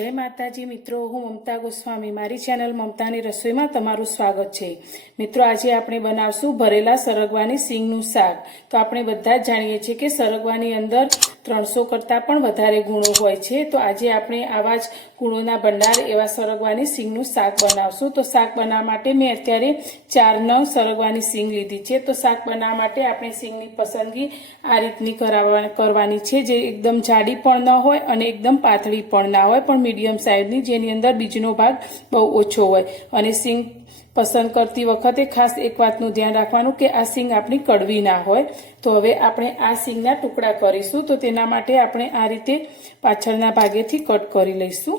जय माताजी मित्रों, हूँ ममता गोस्वामी। मारी चेनल ममतानी रसोई में तमारुं स्वागत है। मित्रों, आज आपणे बनावशुं भरेला सरगवानी सींगनुं शाक। तो आपणे बधा ज जाणीए छीए के सरगवानी अंदर 300 करता पण वधारे गुणो होय छे। तो आज आपणे आवा ज गुणोना भंडार एवा सरगवानी सींगनुं शाक बनावशुं। तो शाक बनाववा माटे मैं अत्यारे 4 नंग सरगवानी सींग लीधी छे। तो शाक बनाववा माटे आपणे सींगनी पसंदगी आ रीतनी करवानी छे, जे एकदम जाडी पण न होय अने एकदम पातળી पण ना होय, पण मीडियम साइजनी, जेनी अंदर बीजनो भाग बहु ओछो होय। अने सींग पसंद करती वखते खास एक वातनुं ध्यान राखवानुं के आ सींग आपणी कड़वी ना होय। तो हवे आपणे आ सींगना टुकड़ा करीशुं। तो तेना माटे आपणे आ रीते पाछळना भागेथी कट करी लईशुं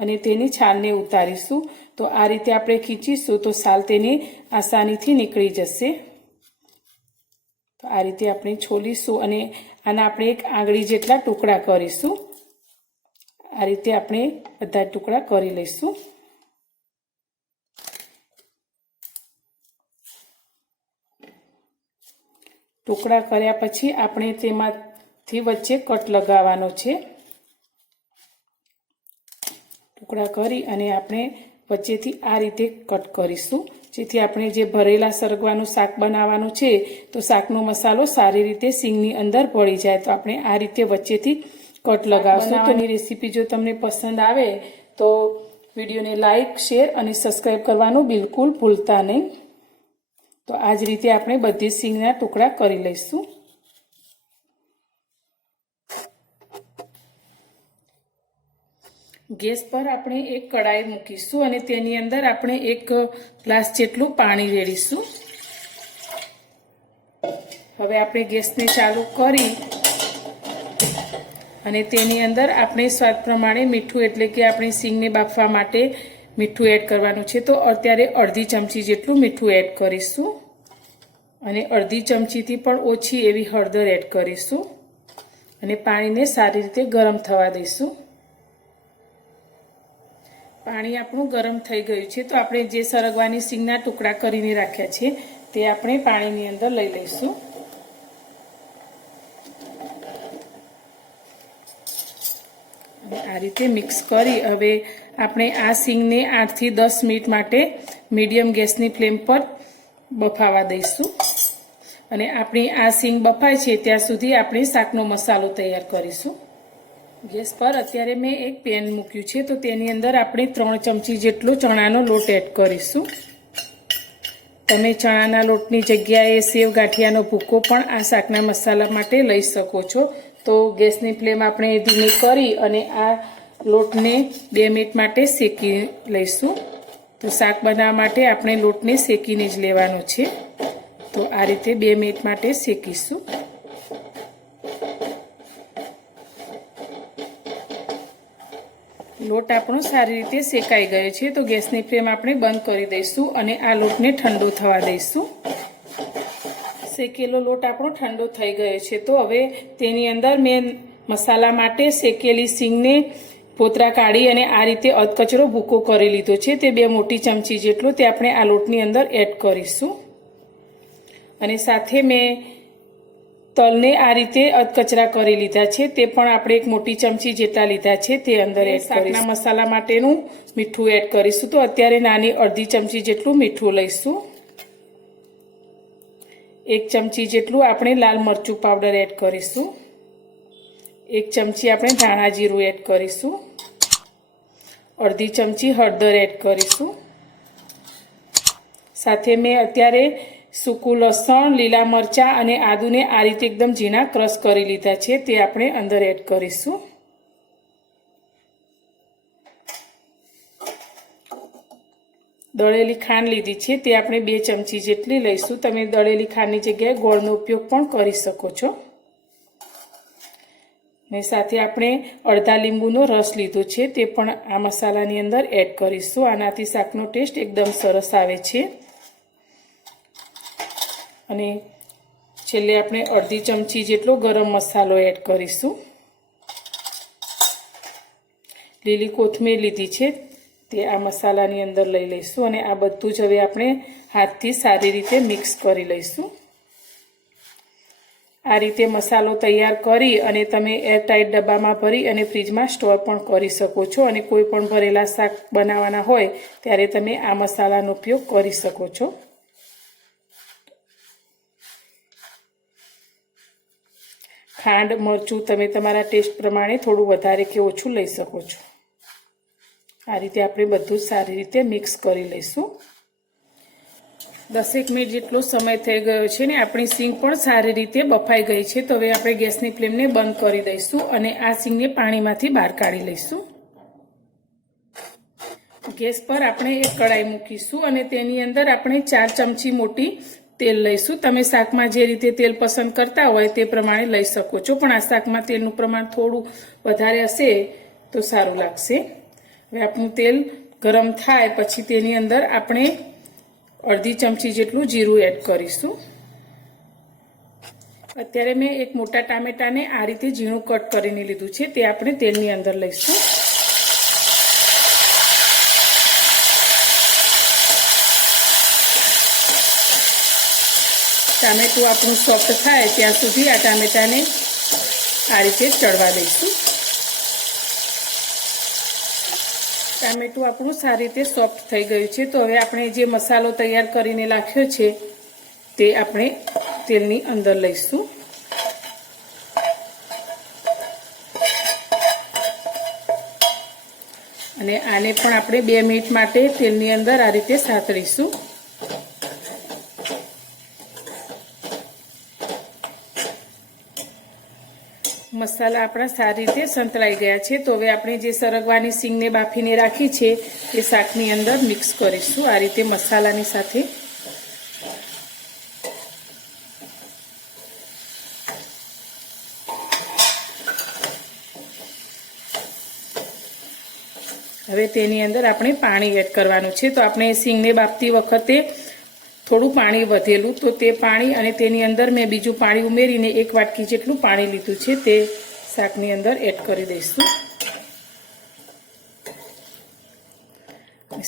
अने तेनी छालने उतारीशुं। तो आ रीते आपणे खींचीशुं तो साल तेनी आसानीथी निकળી जशे। तो आ रीते आपणे छोलीशुं अने आना आपणे एक आंगળી जेटला टुकड़ा करीशुं। आ रीते आपणे बधा टुकड़ा करी लईशुं। टुकड़ा कर्या पछी आपणे तेमांथी वच्चे कट लगाववानो छे। टुकड़ा करी अने आपणे वच्चेथी आ रीते कट करीशुं, जेथी आपणे जे भरेला सरगवानुं शाक बनाववानुं छे तो शाकनो मसालो सारी रीते सींगनी अंदर पड़ी जाए। तो आपणे आ रीते वच्चेथी कट लगावशुं। तो रेसिपी जो तमने पसंद आवे तो विडियोने लाइक, शेर अने सब्सक्राइब करवानुं बिल्कुल भूलता नहीं। तो आज रीते आपणे बधी सींगना टुकड़ा करी लईशुं। गैस पर आपणे एक कढ़ाई मूकीशुं अने तेनी अंदर आपणे 1 ग्लास जेटલું पाणी रेड़ीशुं। हवे आपणे गैसने चालू करी अने तेनी अंदर आपणे स्वाद प्रमाणे मीठुं एटले के आपणे सींगने बाफवा माटे मीठुं एड करवानुं छे। तो अत्यारे अर्धी चमची जेटલું मीठुं एड करीशुं अने अर्धी चमचीथी पण ओછી एवी हळदर एड करीशुं अने पाणीने सारी रीते गरम थवा दईशुं। पाणी आपणुं गरम थई गयुं छे। तो आपणे जे सरगवानी सींगना टुकड़ा करीने राख्या छे ते आपणे पाणीनी अंदर लई लईशुं। आ रीते मिक्स करी हवे आपणे आ सींगने 8 થી 10 मिनिट माटे मीडियम गैसनी फ्लेम पर बफावा दईशुं अने आपणी आ सींग बफाय छे त्यां सुधी आपणे शाकनो मसालो तैयार करीशुं। गैस पर अत्यारे मैं एक पेन मूक्युं छे। तो तेनी अंदर आपणे 3 चमची जेटलो चणानो लोट एड करीशुं। तमे चणाना लोटनी जग्याए सेव गाठियानो भूको पण आ शाकना मसाला माटे लई शको छो। तो गैसनी फ्लेम आपणे धीमी करी अने आ लोटने 2 मिनिट माटे शेकी लईशुं। तो शाक बनाववा माटे आपणे लोटने शेकीने ज लेवानो छे। तो आ रीते 2 मिनिट माटे शेकीशुं। लोट आपणो सारी रीते शेकाई गयो छे। तो गैसनी फ्लेम आपणे बंद करी दईशुं अने आ लोटने ठंडो थवा दईशुं। शेकेलो लोट आपणो ठंडो थई गयो छे। तो हवे तेनी अंदर मैं मसाला माटे शेकेली सींगने पोतरा काढी अने आ रीते अधकचरो भूको करी लीधो छे। ते 2 मोटी चमची जेटलो ते आपणे आ लोटनी अंदर एड करीशुं अने साथे मैं तलने आ रीते अधकचरा करी लीधा छे ते पण आपणे 1 मोटी चमची जेटला लीधा छे ते अंदर एड करीशुं। मसाला माटेनुं मीठुं एड करीशुं। तो अत्यारे नानी अर्धी चमची जेटલું मीठुं लईशुं। 1 चमची जेटલું आपणे लाल मरचुं पाउडर एड करीशुं। 1 चमची आपणे धाणा जीरुं एड करीशुं। अर्धी चमची हळदर एड करीशुं। साथे मैं अत्यारे सूकું लसण, लीला मरचा अने आदुने आ रीते एकदम झीणा क्रश करी लीधा छे ते आपणे अंदर एड करीशुं। दळेली खांड लीधी छे ते आपणे 2 चमची जेटली लईशुं। तमे दळेली खांडनी जग्याए गोळनो उपयोग पण करी शको छो। ने साथे आपणे अर्धा લીંબુનો रस लीधो छे ते पण आ मसालानी अंदर एड करीशुं। आनाथी शाकनो टेस्ट एकदम सरस आवे छे। अने छेल्ले आपणे अर्धी चमची जेटलो गरम मसालो एड करीशुं। લીલી કોથમીર लीधी छे ते आ मसालानी अंदर लई लईशुं अने आ बधुं ज हवे आपणे हाथथी सारी रीते मिक्स करी लईशुं। આ રીતે મસાલો તૈયાર કરી અને તમે એરટાઇટ ડબ્બામાં ભરી અને ફ્રીજમાં સ્ટોર પણ કરી શકો છો અને કોઈ પણ ભરેલા શાક બનાવવાના હોય ત્યારે તમે આ મસાલાનો ઉપયોગ કરી શકો છો. ખાંડ મરચું તમે તમારા ટેસ્ટ પ્રમાણે થોડું વધારે કે ઓછું લઈ શકો છો. આ રીતે આપણે બધું સારી રીતે મિક્સ કરી લઈશું. 10 મિનિટ જેટલો સમય થઈ ગયો છે ને આપણી સિંગ પણ સારી રીતે બફાઈ ગઈ છે. તો હવે આપણે ગેસની ફ્લેમને બંધ કરી દઈશું અને આ સિંગને પાણીમાંથી બહાર કાઢી લઈશું. ગેસ પર આપણે એક કઢાઈ મૂકીશું અને તેની અંદર આપણે 4 ચમચી મોટી તેલ લઈશું. તમે શાકમાં જે રીતે તેલ પસંદ કરતા હોય તે પ્રમાણે લઈ શકો છો, પણ આ શાકમાં તેલનું પ્રમાણ થોડું વધારે હશે તો સારું લાગશે. હવે આપણું તેલ ગરમ થાય પછી તેની અંદર આપણે અડધી ચમચી જેટલું જીરું એડ કરીશું. અત્યારે મેં એક મોટા ટામેટાને આ રીતે ઝીણું કટ કરીને લીધું છે, તે આપણે તેલની અંદર લઈશું. ટામેટું આપણું સોફ્ટ થાય ત્યાં સુધી આ ટામેટાને આ રીતે ચડવા દઈશું. ટામેટું આપણું સારી રીતે સોફ્ટ થઈ ગયું છે. તો હવે આપણે જે મસાલો તૈયાર કરીને નાખ્યો છે તે આપણે તેલની અંદર લઈશું. અને આને પણ આપણે 2 મિનિટ માટે તેલની અંદર આ રીતે સાતળીશું. મસાલા આપણા સારી રીતે સંતળાઈ ગયા છે. તો હવે આપણે જે સરગવાની સિંગને બાફીને રાખી છે એ શાકની અંદર મિક્સ કરીશું આ રીતે મસાલાની સાથે. હવે તેની અંદર આપણે પાણી એડ કરવાનું છે. તો આપણે સિંગને બાફતી વખતે થોડું પાણી વધેલું, તો તે પાણી અને તેની અંદર મેં બીજું પાણી ઉમેરીને 1 વાટકી જેટલું પાણી લીધું છે તે શાકની અંદર એડ કરી દઈશું.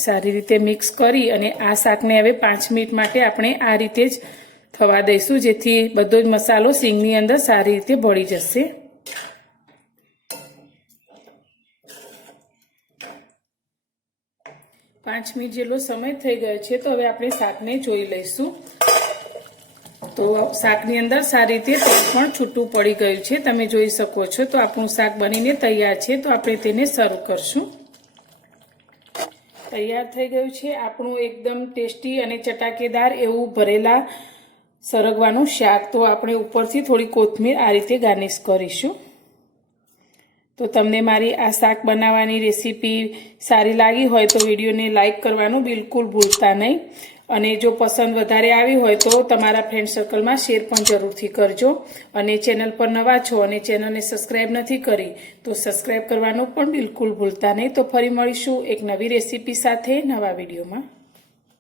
સારી રીતે મિક્સ કરી અને આ શાકને હવે 5 મિનિટ માટે આપણે આ રીતે જ થવા દઈશું, જેથી બધો જ મસાલો સિંગની અંદર સારી રીતે ભળી જશે. પાંચ મિનિટ જેટલો સમય થઈ ગયો છે. તો હવે આપણે શાકને જોઈ લઈશું. તો શાકની અંદર સારી રીતે તેલ પણ છૂટું પડી ગયું છે, તમે જોઈ શકો છો. તો આપણું શાક બનીને તૈયાર છે. તો આપણે તેને સર્વ કરશું. તૈયાર થઈ ગયું છે આપણું એકદમ ટેસ્ટી અને ચટાકેદાર એવું ભરેલા સરગવાનું શાક. તો આપણે ઉપરથી થોડી કોથમીર આ રીતે ગાર્નિશ કરીશું. તો તમને મારી આ શાક બનાવવાની રેસીપી સારી લાગી હોય તો વિડીયોને લાઈક કરવાનું બિલકુલ ભૂલતા નહીં. અને જો પસંદ વધારે આવી હોય તો તમારા ફ્રેન્ડ સર્કલમાં શેર પણ જરૂરથી કરજો. અને ચેનલ પર નવા છો અને ચેનલને સબસ્ક્રાઈબ નથી કરી તો સબસ્ક્રાઈબ કરવાનું પણ બિલકુલ ભૂલતા નહીં. તો ફરી મળીશું એક નવી રેસીપી સાથે નવા વિડીયોમાં.